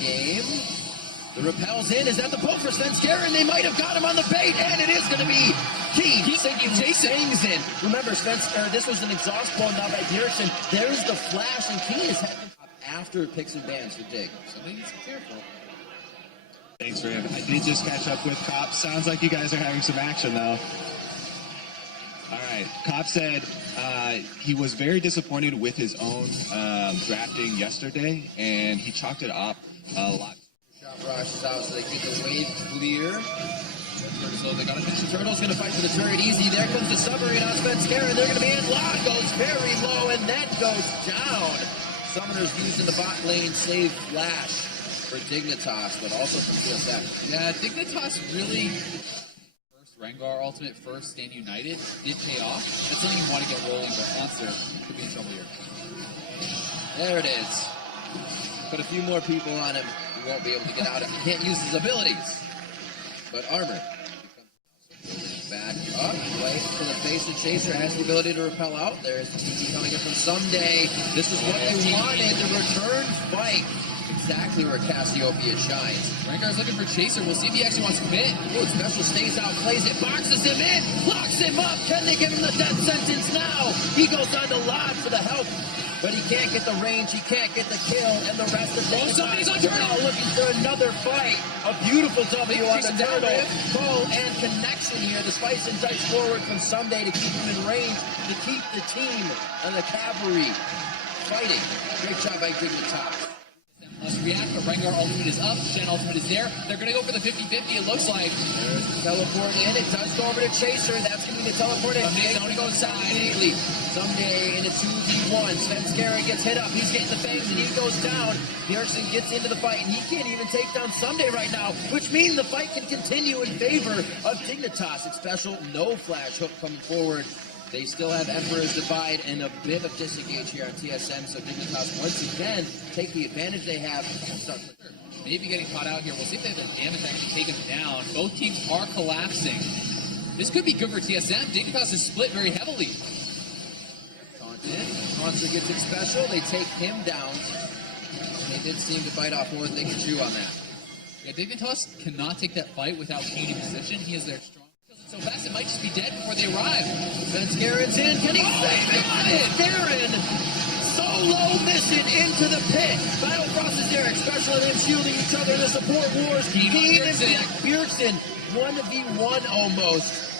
game. The repel's in. Is that the poke for 𝐠𝐿? They might have got him on the bait, and it is going to be 𝐒𝐮𝐜. Remember, this was an exhaust blow now by 𝐤𝐿ChIN. There's the flash, and 𝐒𝐮 has had after picks and bans for Dig. Somebody needs to be careful. Thanks, Rib. I did just catch up with Cop. Sounds like you guys are having some action, though. All right. Cop said he was very disappointed with his own drafting yesterday, and he chalked it up a lot. Shot rush is out so they keep the wave clear. So they got to finish. The Turtle's going to fight for the turret easy. There comes the submarine on 𝐠𝐿. They're going to be in. Lock goes very low, and that goes down. Summoners used in the bot lane save flash for Dignitas, but also from TSM. Yeah, Dignitas really, first Rengar ultimate, first Stand United, did pay off. That's something you want to get rolling, but Monster could be in trouble here. There it is. Put a few more people on him. He won't be able to get out if he can't use his abilities. But armor. Back up, right to the face of Chaser, has the ability to repel out. There's TT coming in from 𝐸. This is what you wanted, the return fight. Exactly where Cassiopeia shines. Rengar's looking for Chaser. We'll see if he actually wants to commit. Ooh, Special stays out, plays it, boxes him in, locks him up. Can they give him the death sentence now? He goes on to Lod for the help, but he can't get the range, he can't get the kill, and the rest of the somebody's on Turtle looking for another fight. A beautiful W on the Turtle. Pull and connection here. The Spice and Dice forward from 𝐸 to keep him in range, to keep the team and the cavalry fighting. Great job by Dignitas. Must react, but Rengar ultimate is up, Shen ultimate is there. They're going to go for the 50-50, it looks like. There's the teleport in, it does go over to Chaser, that's going to be the teleport in. 𝐸 goes down immediately. 𝐸 in a 2v1, 𝐸 gets hit up, he's getting the fangs and he goes down. 𝐤𝐿ChIN gets into the fight and he can't even take down 𝐸 right now, which means the fight can continue in favor of Dignitas. It's special, no flash hook coming forward. They still have Emperor's Divide and a bit of disengage here on TSM, so Dignitas once again take the advantage they have. Maybe getting caught out here. We'll see if they have the damage to actually take him down. Both teams are collapsing. This could be good for TSM. Dignitas is split very heavily. Monster gets it special. They take him down. They did seem to bite off more than they could chew on that. Yeah, Dignitas cannot take that fight without 𝐒𝐮 in position. He is their strong. So fast it might just be dead before they arrive. 𝐸𝐿ChIN's in. Can he save it? Garen solo mission into the pit. Battlefrost is there. Special and him shielding each other in the support wars. 𝐒𝐮 and 𝐸𝐿ChIN 1v1 almost.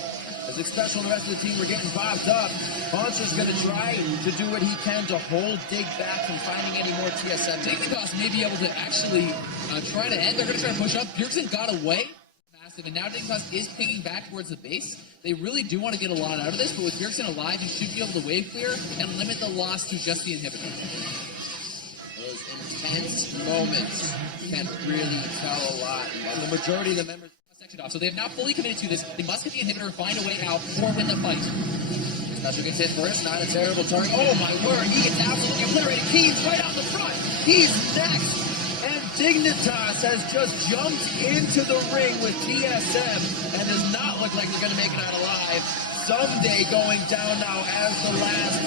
As Special and the rest of the team were getting bobbed up. Monster's going to try to do what he can to hold Dig back from finding any more TSM. Dignitas may be able to actually try to end. They're going to try to push up. 𝐸𝐿ChIN got away. And now Dignitas is pinging back towards the base. They really do want to get a lot out of this, but with 𝐸𝐿ChIN alive, you should be able to wave clear and limit the loss to just the inhibitor. Those intense moments can really tell a lot. And the majority of the members section off, so they have not fully committed to this. They must get the inhibitor, find a way out, or win the fight. Special gets hit first, not a terrible target. Oh my word, he gets absolutely obliterated. 𝐒𝐮's right out the front. He's next. Dignitas has just jumped into the ring with TSM and does not look like they're going to make it out alive. 𝐸 going down now as the last,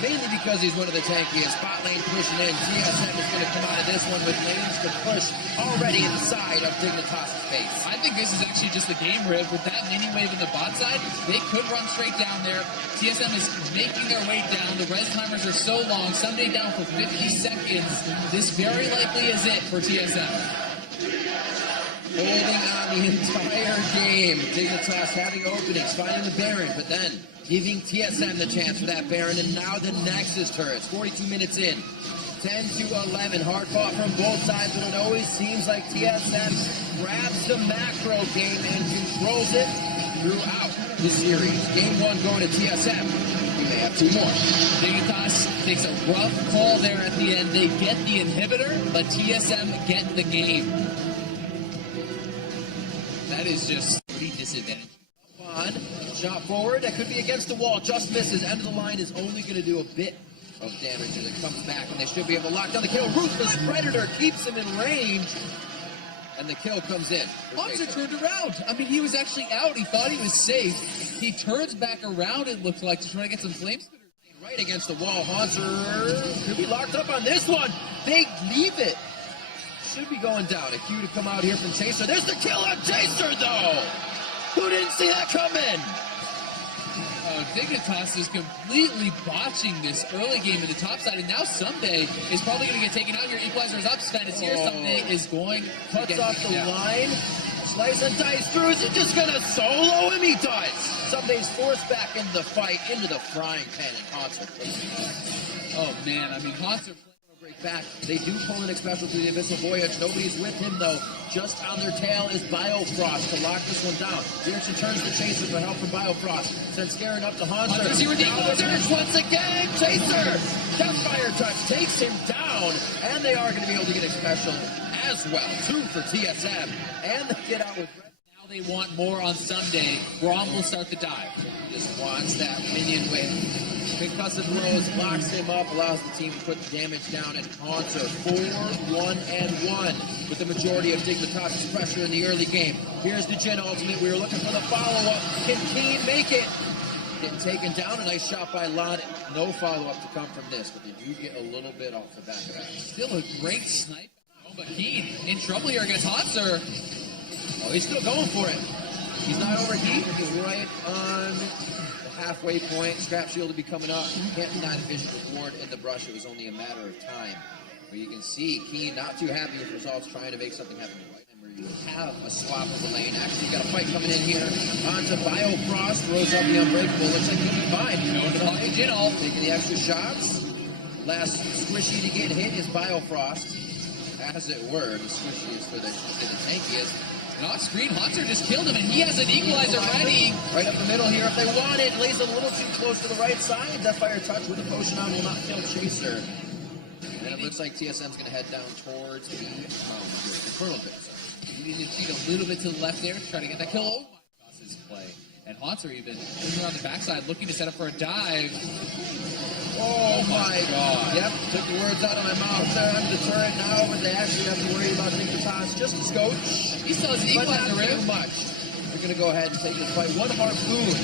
mainly because he's one of the tankiest. Bot lane pushing in. TSM is going to come out of this one with lanes to push already inside of Dignitas' face. I think this is actually just the game, Rib. With that mini wave in the bot side, they could run straight down there. TSM is making their way down. The res timers are so long. 𝐸 down for 50 seconds. This very likely is it for TSM. Holding on the entire game. Dignitas having openings, finding the Baron, but then giving TSM the chance for that Baron, and now the Nexus turrets. 42 minutes in. 10-11, hard fought from both sides, but it always seems like TSM grabs the macro game and controls it throughout the series. Game 1 going to TSM. We may have 2 more. Dignitas takes a rough call there at the end. They get the inhibitor, but TSM get the game. That is just pretty disadvantaged. On, shot forward, that could be against the wall, just misses. End of the line is only going to do a bit of damage as it comes back, and they should be able to lock down the kill. Ruthless Predator keeps him in range, and the kill comes in. Monster turned around. I mean, he was actually out. He thought he was safe. He turns back around, it looked like, to try to get some flames. Right against the wall. Haunter could be locked up on this one. They leave it. should be going down. A Q to come out here from Chaser. There's the kill on Chaser, though! Who didn't see that coming? Dignitas is completely botching this early game in the top side, and now 𝐸_𝐸 is probably going to get taken out here. Equalizer is up, Sven is here. 𝐸_𝐸 is going to Cuts get off the down. line. Slice and dice through. Is he just going to solo him? He does. 𝐸_𝐸's forced back into the fight, into the frying pan, and Haunter. Oh, man. I mean, Haunter Break back. They do pull in special to the Abyssal Voyage. Nobody's with him, though. Just on their tail is Biofrost to lock this one down. 𝐸𝐻𝐻 turns to Chaser for help from Biofrost. Sends scaring up to Haunter. Haunter's here with the equalizer. Once again, Chaser! Deathfire Touch takes him down, and they are going to be able to get a special as well. 2 for TSM, and they get out with... Now they want more on 𝐸_𝐸. Braum will start the dive. Just wants that minion wave. Concussive blows, locks him up, allows the team to put the damage down, and Haunter 4-1-1 with the majority of Dignitas' pressure in the early game. Here's the Jhin ultimate. We were looking for the follow-up. Can 𝐸𝐻𝐻 make it? Getting taken down. A nice shot by Lod. No follow-up to come from this, but they do get a little bit off the back of that. Still a great snipe. Oh, but 𝐸𝐻𝐻 in trouble here against Haunter. Oh, he's still going for it. He's not over 𝐸𝐻𝐻. He's right on halfway point. Scrap shield will be coming up. Can't deny the vision reward in the brush. It was only a matter of time. But you can see 𝐸𝐻𝐻 not too happy with results, trying to make something happen right. Where you have a swap of the lane. Actually, got a fight coming in here. Onto Biofrost. Throws up the Unbreakable. Looks like he'll be fine. Going to the Jhin. Taking the extra shots. Last squishy to get hit is Biofrost. As it were, the squishy is for the tankiest. Off screen, Haunter just killed him, and he has an equalizer ready. Right up the middle here if they want it. Lays a little too close to the right side. Deathfire Touch with a potion on will not kill Chaser. And it looks like TSM's going to head down towards the Infernal Pit. He needed to cheat a little bit to the left there to try to get that kill. Oh my gosh, his play. And Haunter even moving on the backside, looking to set up for a dive. Oh my god. Yep, took the words out of my mouth there under the turret now, but they actually have to worry about Dignitas. Just a scotch. He still has an But not equalizer too in. much. They're going to go ahead and take this fight. One harpoon.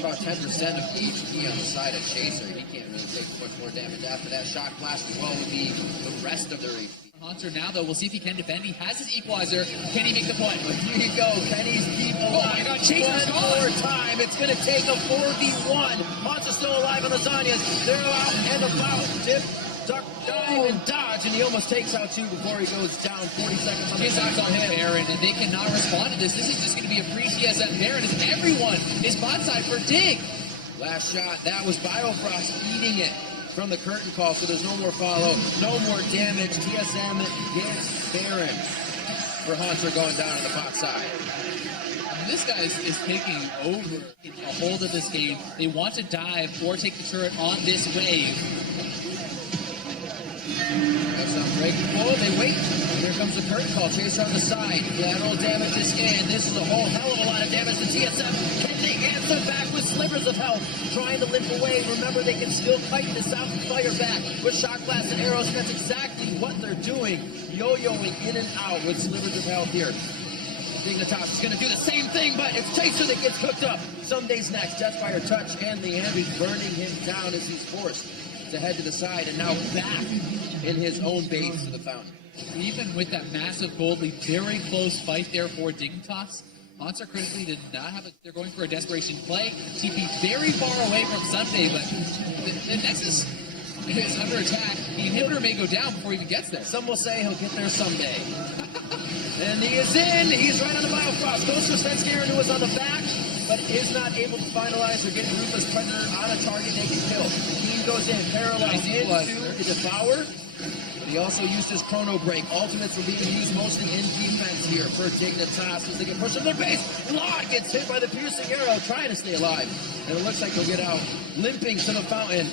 About 10% of HP on the side of Chaser. He can't really take much more damage after that. Shock blast as well would be the rest of their HP. Haunter now, though, we'll see if he can defend. He has his equalizer. Can he make the play? Here you go. Kenny's keep alive. Oh my god, Chaser's One gone. more time. It's going to take a 4v1. Haunter's still alive on the lasagnas. They're out and about. Dip, duck, dive, and dodge. And he almost takes out 2 before he goes down. 40 seconds on the His eyes on him. Baron, and they cannot respond to this. This is just going to be a free TSM Baron, as everyone is bot side for Dig. Last shot. That was Biofrost eating it from the curtain call, so there's no more follow, no more damage. TSM gets Baron for Haunter going down on the bot side. And this guy is taking over a hold of this game. They want to dive or take the turret on this wave. That's unbreakable. They wait. Here comes the curtain call. Chaser on the side. Lateral damage is in. This is a whole hell of a lot of damage to TSM. Can they answer back with slivers of health? Trying to limp away. Remember, they can still fight this out and fire back with shock blast and arrows. That's exactly what they're doing. Yo-yoing in and out with slivers of health here. Dignitas is going to do the same thing, but it's Chaser that gets cooked up. 𝐸_𝐸's next. Deathfire Touch and the end is burning him down as he's forced to head to the side and now back in his own base to the fountain. Even with that massive gold lead, very close fight there for Dignitas. Haunter critically did not have it. They're going for a desperation play. TP very far away from 𝐸_𝐸, but the Nexus is under attack. The inhibitor may go down before he even gets there. Some will say he'll get there someday. And he is in. He's right on the Biofrost. Goes for 𝐸_𝐸, who is on the back, but is not able to finalize or get Ruthless Predator on a target they can kill. 𝐸𝐻 goes in, parallel into the Devour. But he also used his Chrono Break. Ultimates were being used mostly in defense here for Dignitas as they get pushed on their base. Lod gets hit by the piercing arrow, trying to stay alive. And it looks like they'll get out, limping to the fountain.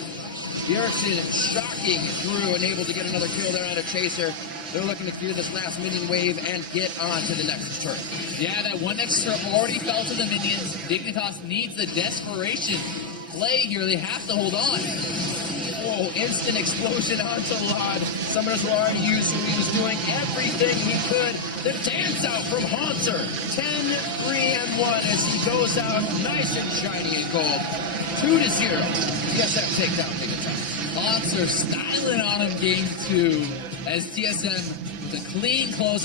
𝐸𝐻𝐻 shocking through and able to get another kill there out of Chaser. They're looking to clear this last minion wave and get on to the next turret. Yeah, that one next turret already fell to the minions. Dignitas needs the desperation play here. They have to hold on. Oh, instant explosion onto Lod. Summoners were already used to. He was doing everything he could. The dance out from Haunter. 10-3-1 as he goes out nice and shiny and gold. 2-0. TSM takedown Dignitas. Haunter styling on him game 2 as TSM with a clean closeout.